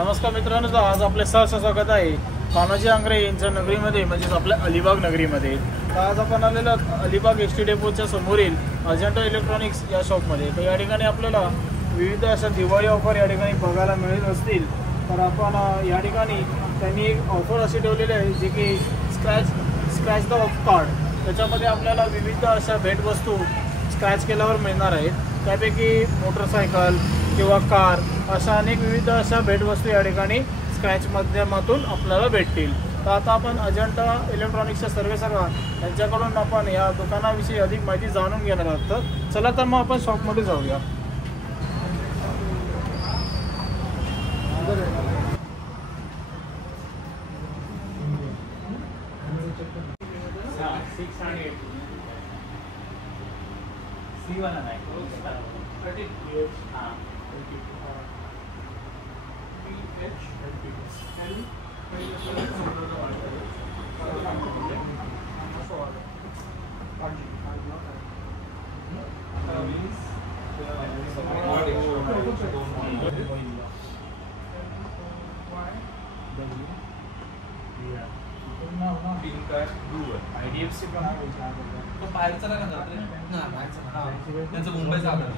नमस्कार मित्रांनो, आज आपले सहर्ष स्वागत आहे कान्होजी आंग्रे यांच्या नगरीमध्ये, म्हणजेच आपल्या अलिबाग नगरीमध्ये. तर आज आपण आलेलो अलिबाग एस टी डेपोच्या समोरील अजंता इलेक्ट्रॉनिक्स या शॉपमध्ये. तर या ठिकाणी आपल्याला विविध अशा दिवाळी ऑफर या ठिकाणी बघायला मिळत असतील. तर आपण या ठिकाणी त्यांनी एक ऑफर अशी ठेवलेली आहे जी की स्क्रॅच द ऑफ कार्ड. त्याच्यामध्ये आपल्याला विविध अशा भेटवस्तू स्क्रॅच केल्यावर मिळणार आहेत. त्यापैकी मोटरसायकल किंवा कार अशा अनेक विविध अशा भेटवस्तू या ठिकाणी स्क्रॅच माध्यमातून आपल्याला भेटतील. तर आता आपण अजंता इलेक्ट्रॉनिक्सच्या सर्वेसर्वा यांच्याकडून आपण या दुकानाविषयी अधिक माहिती जाणून घेणार आहोत. तर चला तर मग आपण शॉपमध्ये जाऊया. IDFC पण बाहेरचा ना त्यांचं मुंबईचं आधार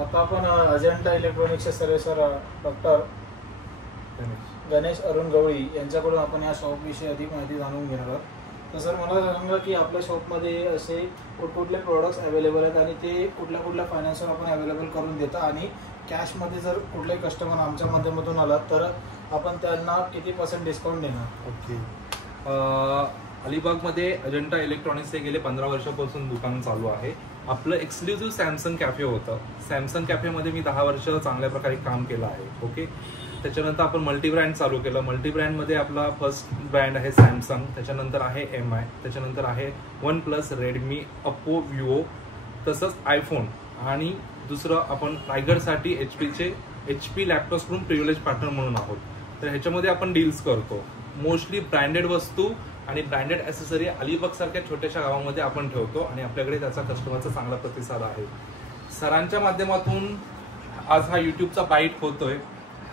आता आपण अजंता इलेक्ट्रॉनिक्सचे सर्वेसर डॉक्टर गणेश अरुण गवळी यांच्याकडून आपण या शॉपविषयी अधिक माहिती जाणून घेणार आहोत. तर सर, मला सांगा की आपल्या शॉपमध्ये असे कुठले प्रोडक्ट्स अवेलेबल आहेत आणि ते कुठल्या फायनान्सवर आपण अवेलेबल करून देता, आणि कॅशमध्ये जर कुठलाही कस्टमर आमच्या माध्यमातून आला तर आपण त्यांना किती % डिस्काउंट देणार? ओके. अलिबागमध्ये अजंता इलेक्ट्रॉनिक्सचे गेले 15 वर्षापासून दुकान चालू आहे. आपलं एक्सक्लुझिव्ह सॅमसंग कॅफे होतं. सॅमसंग कॅफेमध्ये मी 10 वर्ष चांगल्या प्रकारे काम केलं आहे. ओके. त्याच्यानंतर आपण मल्टी ब्रँड चालू केलं. मल्टी ब्रँडमध्ये आपला फर्स्ट ब्रँड आहे सॅमसंग, त्याच्यानंतर आहे MI, त्याच्यानंतर आहे OnePlus, रेडमी, ओप्पो, विवो, तसंच आयफोन, आणि दुसरं आपण रायगडसाठी HP लॅपटॉप्सकडून प्रिव्हिलेज पार्टनर म्हणून आहोत. तर ह्याच्यामध्ये आपण डील्स करतो. मोस्टली ब्रँडेड वस्तू आणि ब्रँडेड ॲसेसरी अलिबाग सारख्या छोट्याशा गावामध्ये आपण ठेवतो, आणि आपल्याकडे त्याचा कस्टमरचा चांगला प्रतिसाद आहे. सरांच्या माध्यमातून आज हा यूट्यूबचा बाईट होतोय,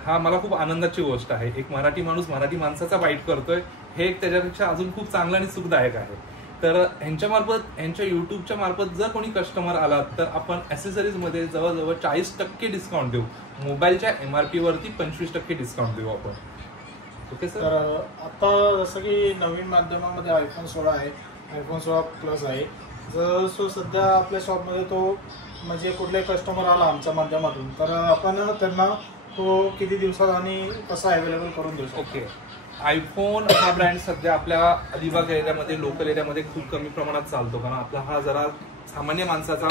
हा मला खूप आनंदाची गोष्ट आहे. एक मराठी माणूस मराठी माणसाचा बाईट करतोय, हे एक त्याच्यापेक्षा अजून खूप चांगलं आणि सुखदायक आहे. तर ह्यांच्या युट्यूबच्या मार्फत जर कोणी कस्टमर आला तर आपण ॲसेसरीजमध्ये जवळजवळ 40% डिस्काउंट देऊ. मोबाईलच्या MRP वरती 25% डिस्काउंट देऊ आपण. Okay sir. तर आता जसं की नवीन माध्यमामध्ये iPhone 16 आहे, iPhone 16 Plus आहे. जर सध्या आपल्या शॉपमध्ये तो म्हणजे कुठलाही कस्टमर आला आमच्या माध्यमातून तर आपण त्यांना तो किती दिवसात आणि कसा अवेलेबल करून देऊ शकतो? ओके. आयफोन हा ब्रँड सध्या आपल्या अलिबाग एरियामध्ये, लोकल एरियामध्ये खूप कमी प्रमाणात चालतो, कारण आपला हा जरा सामान्य माणसाचा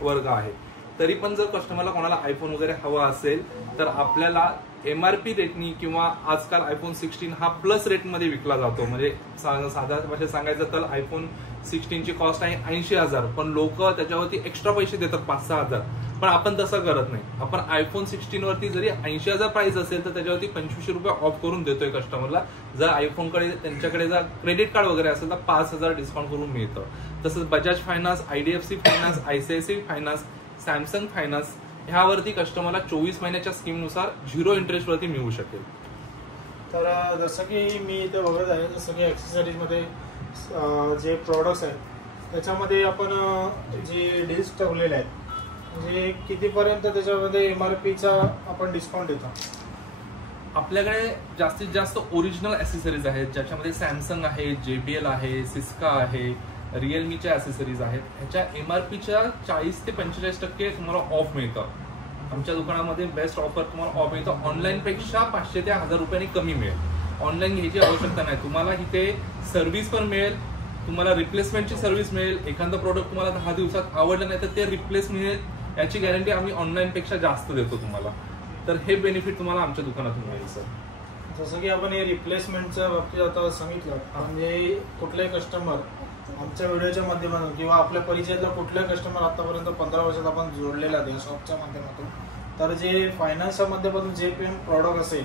वर्ग आहे. तरी पण जर कस्टमरला कोणाला आयफोन वगैरे हवा असेल तर आपल्याला MRP रेटनी, किंवा आजकाल iPhone 16 हा प्लस रेटमध्ये विकला जातो. म्हणजे साध्या भाषेत सांगायचं तर iPhone 16ची कॉस्ट आहे 80,000, पण लोक त्याच्यावरती एक्स्ट्रा पैसे देतात 5-6 हजार. पण आपण तसं करत नाही. आपण iPhone 16 वरती जरी 80,000 प्राइस असेल तर त्याच्यावरती 2500 रुपये ऑफ करून देतोय कस्टमरला. जर आयफोनकडे त्यांच्याकडे जर क्रेडिट कार्ड वगैरे असेल तर 5,000 डिस्काउंट करून मिळतं. तसंच Bajaj finance, IDFC finance, ICICI finance, Samsung finance ह्यावरती कस्टमरला 24 महिन्याच्या स्कीमनुसार 0 इंटरेस्ट वरती मिळू शकेल. तर जसं की मी इथे बघत आहे, जसं की ॲक्सेसरीजमध्ये जे प्रोडक्ट्स आहेत त्याच्यामध्ये आपण जे डील्स ठेवलेले आहेत, म्हणजे कितीपर्यंत त्याच्यामध्ये MRPचा आपण डिस्काउंट देतो? आपल्याकडे जास्तीत जास्त ओरिजिनल ॲसेसरीज आहेत, ज्याच्यामध्ये सॅमसंग आहे, JBL आहे, सिस्का आहे, रिअलमीच्या ॲसेसरीज आहेत. ह्याच्या MRPच्या 40 ते 45% तुम्हाला ऑफ मिळतं. आमच्या दुकानामध्ये बेस्ट ऑफर तुम्हाला ऑफ मिळतं. ऑनलाईनपेक्षा 500 ते 1000 रुपयांनी कमी मिळेल. ऑनलाईन घ्यायची आवश्यकता नाही. तुम्हाला इथे सर्व्हिस पण मिळेल, तुम्हाला रिप्लेसमेंटची सर्व्हिस मिळेल. एखादं प्रोडक्ट तुम्हाला 10 दिवसात आवडलं नाही तर ते रिप्लेस मिळेल, याची गॅरंटी आम्ही ऑनलाईनपेक्षा जास्त देतो तुम्हाला. तर हे बेनिफिट तुम्हाला आमच्या दुकानातून मिळेल सर. जसं की आपण हे रिप्लेसमेंटच्या बाबतीत आता सांगितलं, म्हणजे कुठलाही कस्टमर आमच्या व्हिडिओच्या माध्यमातून किंवा आपल्या परिचयातला कुठलाही कस्टमर आतापर्यंत 15 वर्षात आपण जोडलेला आहे शॉपच्या माध्यमातून, तर जे फायनान्सच्या माध्यमातून जे पण प्रॉडक्ट असेल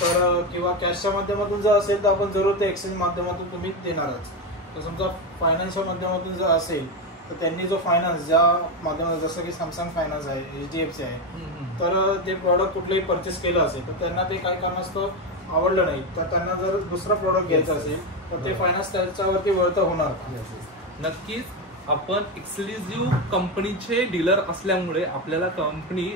तर किंवा कॅशच्या माध्यमातून जर असेल तर आपण जरूर ते एक्सचेंज माध्यमातून तुम्ही देणारच. तर समजा फायनान्सच्या माध्यमातून जर असेल तर त्यांनी जो फायनान्स ज्या माध्यमात जसं की सॅमसंग फायनान्स आहे, HDFC आहे, तर ते प्रॉडक्ट कुठलंही परचेस केलं असेल तर त्यांना ते काही कारणास्तव आवडलं नाही तर त्यांना जर दुसरा प्रॉडक्ट घ्यायचा असेल तर ते फायनान्स त्याच्यावरती वळतं होणार. नक्कीच आपण एक्सक्लुझिव्ह कंपनीचे डीलर असल्यामुळे आपल्याला कंपनी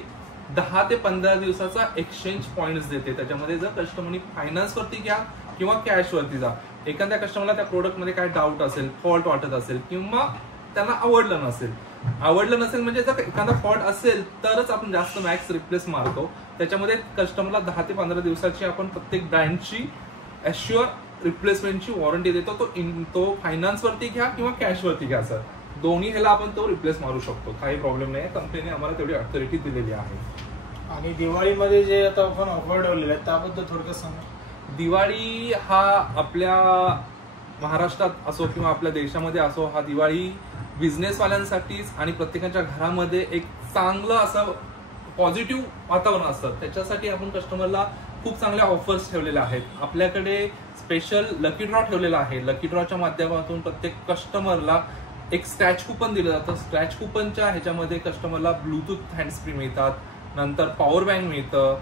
10 ते 15 दिवसाचा एक्सचेंज पॉइंट्स देते. त्याच्यामध्ये जर कस्टमरनी फायनान्स वरती घ्या किंवा कॅश वरती जा, एखाद्या कस्टमरला त्या प्रोडक्ट मध्ये काय डाऊट असेल, फॉल्ट वाटत असेल किंवा त्यांना आवडलं नसेल म्हणजे जर एखादा फॉल्ट असेल तरच आपण जास्त मॅक्स रिप्लेस मारतो. त्याच्यामध्ये कस्टमरला 10 ते 15 दिवसाची आपण प्रत्येक ब्रँडची अश्युअर रिप्लेसमेंटची वॉरंटी देतो. तो फायनान्स वरती घ्या किंवा कॅश वरती घ्या सर, दोन्ही ह्याला आपण तो रिप्लेस मारू शकतो, काही प्रॉब्लेम नाही. कंपनीने आम्हाला तेवढी अथॉरिटी दिलेली आहे. आणि दिवाळीमध्ये जे आता आपण ऑफर ठेवलेले आहेत त्याबद्दल थोडक्यात सांगा. दिवाळी हा आपल्या महाराष्ट्रात असो किंवा आपल्या देशामध्ये असो, हा दिवाळी बिझनेसवाल्यांसाठीच आणि प्रत्येकाच्या घरामध्ये एक चांगलं असं पॉझिटिव्ह वातावरण असतं. त्याच्यासाठी आपण कस्टमरला खूप चांगल्या ऑफर्स ठेवलेल्या आहेत. आपल्याकडे स्पेशल लकी ड्रॉ ठेवलेला आहे. लकी ड्रॉच्या माध्यमातून प्रत्येक कस्टमरला एक स्क्रॅच कुपन दिलं जातं. स्क्रॅच कुपनच्या ह्याच्यामध्ये कस्टमरला ब्लूटूथ हँड्स फ्री मिळतात, नंतर पॉवर बँक मिळतं,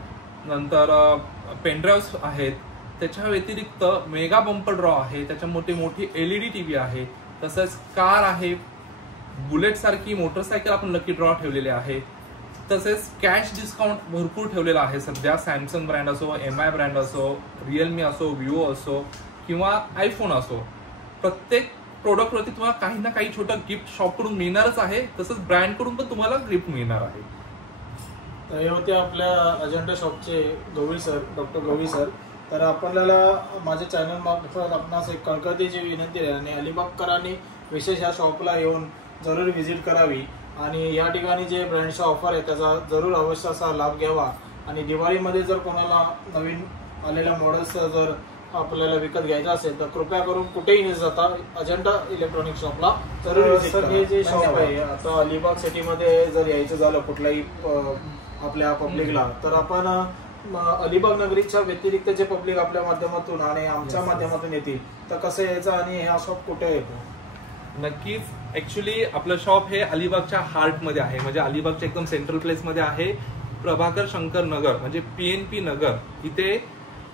नंतर पेनड्राईव्ह आहेत. त्याच्या व्यतिरिक्त मेगा बंपर ड्रॉ आहे, त्याच्या मोठी LED TV आहे, तसंच कार आहे, बुलेट सारखी मोटरसायकल आपण लकी ड्रॉ ठेवलेले आहे. तसेच कॅश डिस्काउंट भरपूर ठेवलेला आहे सध्या. सॅमसंग ब्रँड असो, MI ब्रँड असो, रिअलमी असो, विवो असो किंवा आयफोन असो, प्रत्येक प्रोडक्टवरती तुम्हाला काही ना काही छोटं गिफ्ट शॉपकडून मिळणारच आहे. तसंच ब्रँडकडून पण तुम्हाला गिफ्ट मिळणार आहे. तर हे होते आपल्या अजंटा शॉपचे गवळी सर, डॉक्टर गवळी सर. तर आपल्याला माझ्या चॅनल मार्फत आपणास एक कळकळीची विनंती आहे आणि अलिबागकरांनी विशेष या शॉपला येऊन जरूर व्हिजिट करावी आणि या ठिकाणी जे ब्रँडचा ऑफर आहे त्याचा जरूर अवश्य असा लाभ घ्यावा. आणि दिवाळीमध्ये जर कोणाला नवीन आलेल्या मॉडेल्स जर आपल्याला विकत घ्यायचं असेल तर कृपया करून कुठेही न जाता अजंटा इलेक्ट्रॉनिक शॉपला जरूर व्हिजिट करा. हे जे शॉप आहे आता अलिबाग सिटीमध्ये जर यायचं झालं कुठल्याही आपल्या पब्लिकला तर आपण अलिबाग नगरीच्या व्यतिरिक्त जे पब्लिक आपल्या माध्यमातून आणि आमच्या माध्यमातून येतील तर कसं यायचं आणि हा शॉप कुठे येतो? नक्कीच ऍक्च्युली आपलं शॉप हे अलिबागच्या हार्टमध्ये आहे, म्हणजे अलिबागच्या एकदम सेंट्रल प्लेसमध्ये आहे. प्रभाकर शंकर नगर म्हणजे PNP नगर, इथे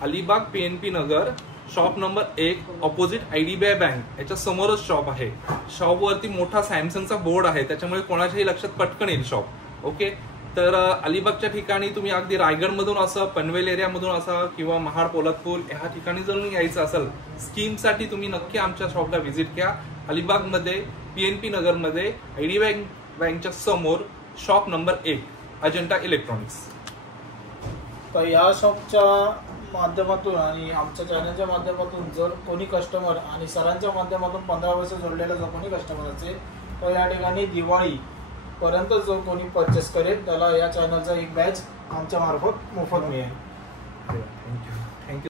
Alibag PNP Nagar shop number 1 opposite IDBI bank याच्या समोरच शॉप आहे. शॉपवरती मोठा सॅमसंगचा बोर्ड आहे, त्याच्यामुळे कोणाच्याही लक्षात पटकन येईल शॉप. ओके, तर अलिबागच्या ठिकाणी तुम्ही अगदी रायगडमधून असं, पनवेल एरियामधून असं किंवा महाड, पोलादपूर ह्या ठिकाणी जर यायचं असेल स्कीमसाठी तुम्ही नक्की आमच्या शॉपला व्हिजिट घ्या. अलिबागमध्ये PNP नगरमध्ये IDBI बँकच्या समोर शॉप नंबर 1 अजंटा इलेक्ट्रॉनिक्स. तर या शॉपच्या माध्यमातून आणि आमच्या चॅनलच्या माध्यमातून जर कोणी कस्टमर आणि सरांच्या माध्यमातून 15 वर्ष जोडलेला जर कोणी कस्टमर असेल तर या ठिकाणी दिवाळी पर्यंत जो कोणी परचेस करेल त्याला या चॅनलचा एक बॅच आमच्या मार्फत मोफत मिळेल. थँक्यू.